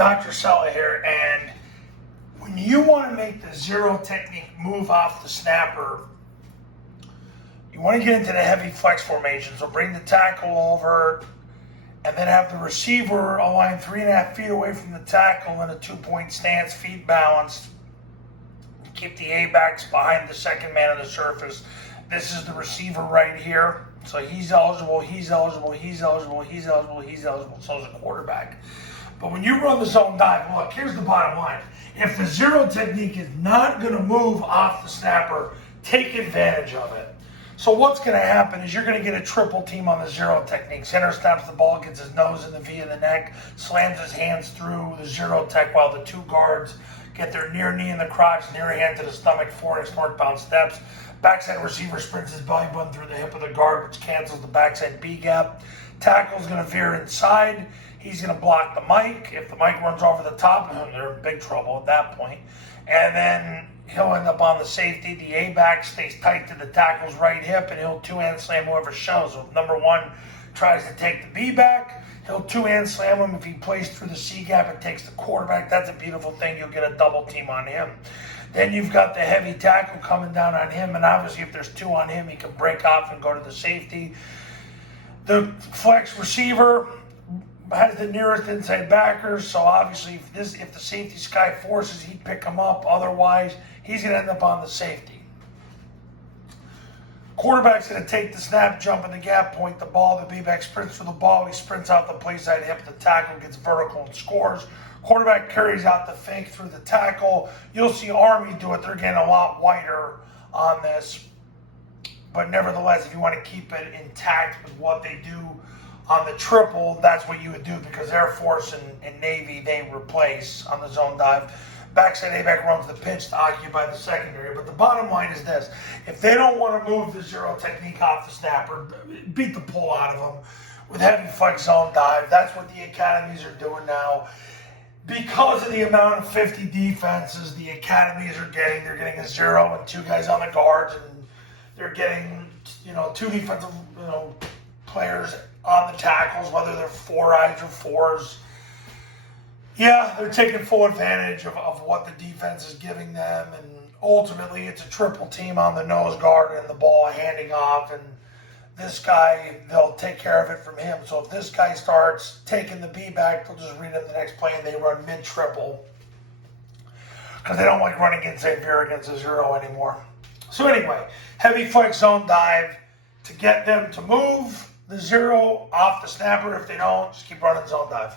Dr. Sella here, and when you want to make the zero technique move off the snapper, you want to get into the heavy flex formation. So bring the tackle over and then have the receiver align 3.5 feet away from the tackle in a 2-point stance, feet balanced. Keep the A-backs behind the second man on the surface. This is the receiver right here. So he's eligible, he's eligible, he's eligible, he's eligible, he's eligible. So is the quarterback. But when you run the zone dive, look, here's the bottom line. If the zero technique is not going to move off the snapper, take advantage of it. So what's going to happen is you're going to get a triple team on the zero technique. Center snaps the ball, gets his nose in the V of the neck, slams his hands through the zero tech while the two guards get their near knee in the crotch, near hand to the stomach, 4-inch northbound steps. Backside receiver sprints his belly button through the hip of the guard, which cancels the backside B gap. Tackle's going to veer inside. He's going to block the mic. If the mic runs over the top, they're in big trouble at that point. And then he'll end up on the safety. The A-back stays tight to the tackle's right hip, and he'll two-hand slam whoever shows. So if number one tries to take the B-back, he'll two-hand slam him. If he plays through the C gap and takes the quarterback, that's a beautiful thing. You'll get a double team on him. Then you've got the heavy tackle coming down on him, and obviously if there's two on him, he can break off and go to the safety. The flex receiver has the nearest inside backers, so obviously if the safety Sky forces, he'd pick him up. Otherwise, he's going to end up on the safety. Quarterback's going to take the snap, jump in the gap, point the ball. The B-back sprints for the ball. He sprints out the play side hip. The tackle gets vertical and scores. Quarterback carries out the fake through the tackle. You'll see Army do it. They're getting a lot wider on this. But nevertheless, if you want to keep it intact with what they do on the triple, that's what you would do, because Air Force and Navy, they replace on the zone dive. Backside A-back runs the pitch to occupy the secondary. But the bottom line is this. If they don't want to move the zero technique off the snapper, beat the pull out of them with heavy flex zone dive. That's what the academies are doing now. Because of the amount of 50 defenses the academies are getting, they're getting a zero and two guys on the guards, and they're getting, two defensive, players on the tackles, whether they're 4-eyes or 4s. Yeah, they're taking full advantage of what the defense is giving them, and ultimately it's a triple team on the nose guard and the ball handing off, and this guy, they'll take care of it from him. So if this guy starts taking the B back, they'll just read it the next play and they run mid-triple, because they don't like running inside veer against a zero anymore. So anyway, heavy flex zone dive to get them to move the zero off the snapper. If they don't, just keep running zone dive.